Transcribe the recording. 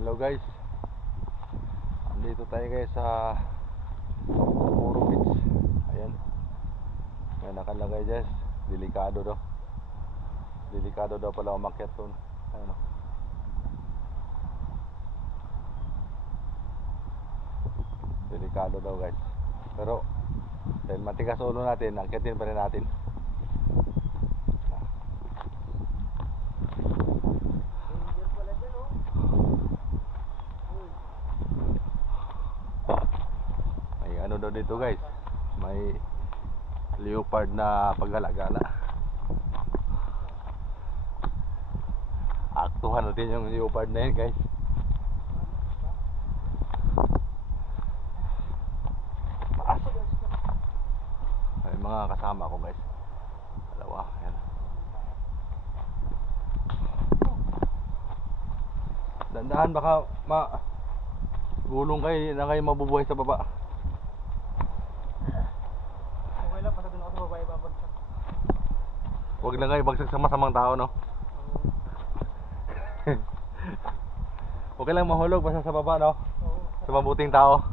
Hello guys, andito tayo guys sa Puro Beach. Ayan, may nakalagay guys, delikado daw pala umakyat doon. Ayan, delikado daw guys, pero dahil matigas ulo natin, akyatin pa rin natin. Ano daw dito guys, may leopard na paggalagala. Aktuhan natin yung leopard na yun guys. Taas. May mga kasama ko guys, dalawa. Ayan. Dandahan, baka gulong kayo na kayo mabubuhay sa baba. Huwag lang kayo bagsak sa masamang tao, no? Okay lang mahulog basta sa baba, no? Sa mabuting tao.